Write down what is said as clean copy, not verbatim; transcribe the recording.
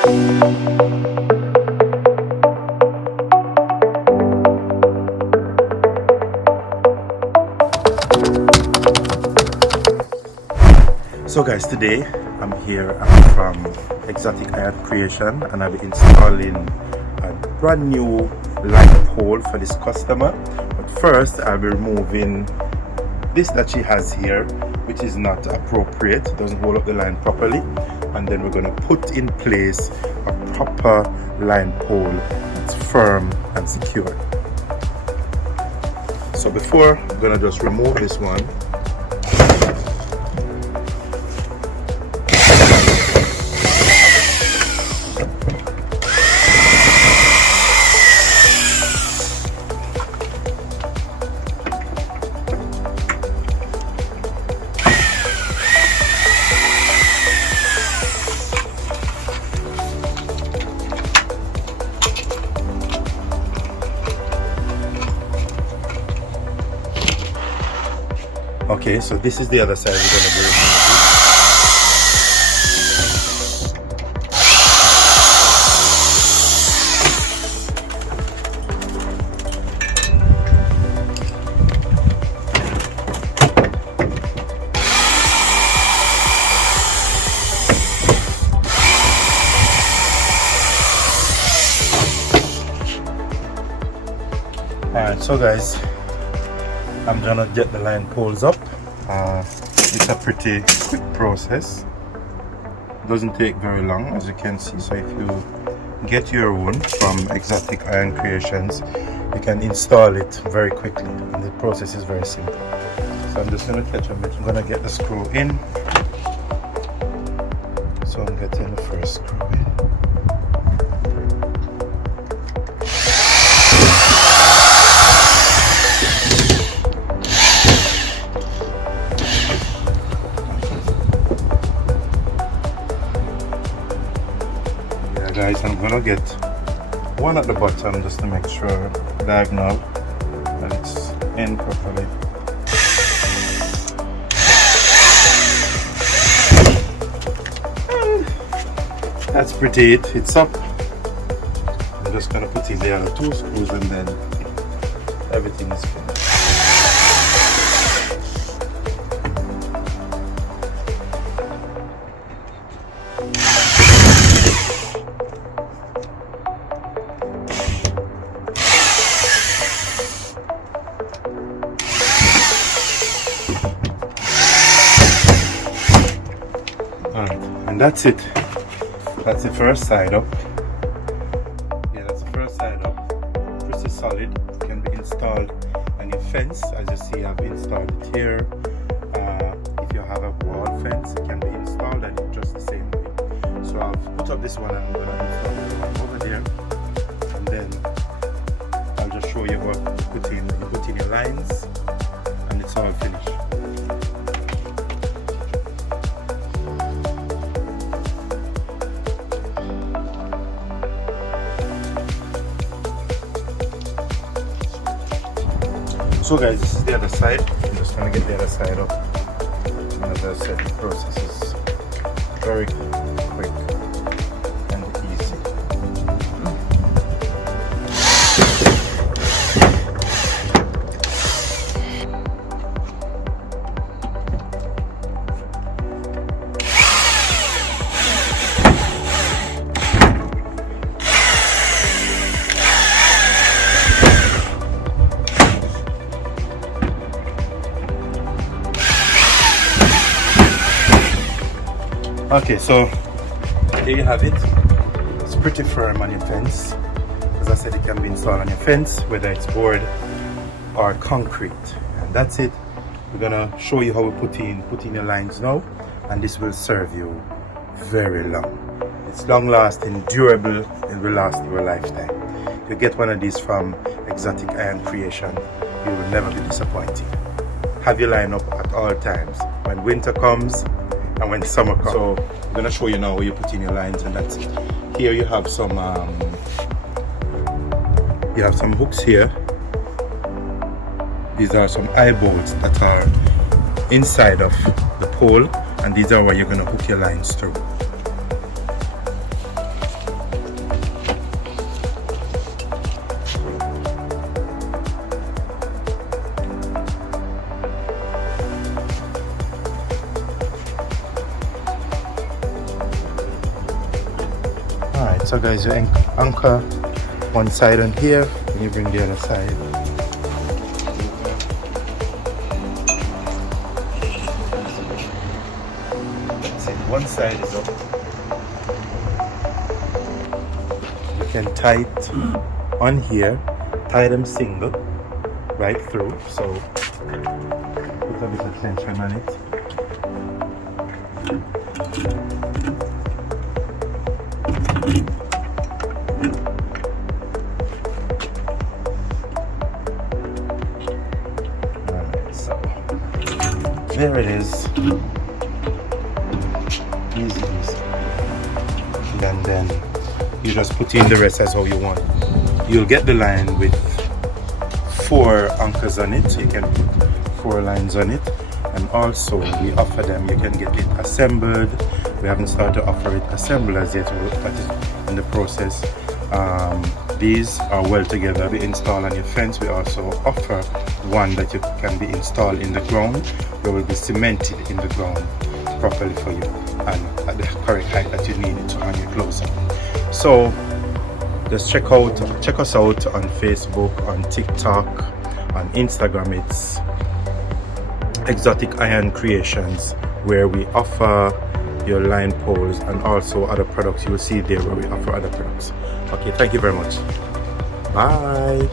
So guys, today I'm from Exotic Iron Creation, and I'll be installing a brand new light pole for this customer. But first I'll be removing this that she has here, which is not appropriate, it doesn't hold up the line properly, and then we're going to put in place a proper line pole that's firm and secure. So before, I'm going to just remove this one. Okay, so this is the other side we're going to be removing. Alright, so guys, I'm gonna get the line poles up. It's a pretty quick process, doesn't take very long, as you can see. So if you get your own from Exotic Iron Creations, you can install it very quickly, and the process is very simple. So I'm just gonna catch a bit. I'm gonna get the screw in. So I'm getting the first screw in. Guys, I'm gonna get one at the bottom just to make sure diagonal that it's in properly. And that's pretty it. It's up. I'm just gonna put in the other two screws and then everything is finished. And that's it. That's the first side up. Yeah, that's the first side up. Pretty solid. It can be installed on your fence. As you see, I've installed it here. If you have a wall fence, it can be installed and just the same way. So I've put up this one and I'm going to install the one over there. And then I'll just show you what you put in your lines, and it's all finished. So guys, this is the other side. I'm just trying to get the other side up. And as I said, the process is very quick and easy. Okay, so here you have it. It's pretty firm on your fence. As I said, it can be installed on your fence, whether it's board or concrete. And that's it. We're gonna show you how we put in your lines now, and this will serve you very long. It's long lasting, durable, it will last you a lifetime. If you get one of these from Exotic Iron Creation, you will never be disappointed. Have your line up at all times, when winter comes and when summer comes. So I'm gonna show you now where you put in your lines, and that's it. Here you have some hooks here. These are some eye bolts that are inside of the pole, and these are where you're gonna hook your lines through. Alright, so guys, you anchor one side on here and you bring the other side. That's it, one side is up. You can tie it on here, tie them single right through, so put a bit of tension on it. So there it is, easy. And then you just put in the rest as how you want. You'll get the line with 4 anchors on it, so you can put 4 lines on it. And also we offer them, you can get it assembled. We haven't started to offer it assembled as yet, but it's in the process. These are well together, we install on your fence. We also offer one that you can be installed in the ground, where will be cemented in the ground properly for you and at the correct height that you need it to hang your clothes on. So just check us out on Facebook, on TikTok, on Instagram. It's Exotic Iron Creations, where we offer your line poles and also other products. You will see there where we offer other products. Okay, thank you very much. Bye.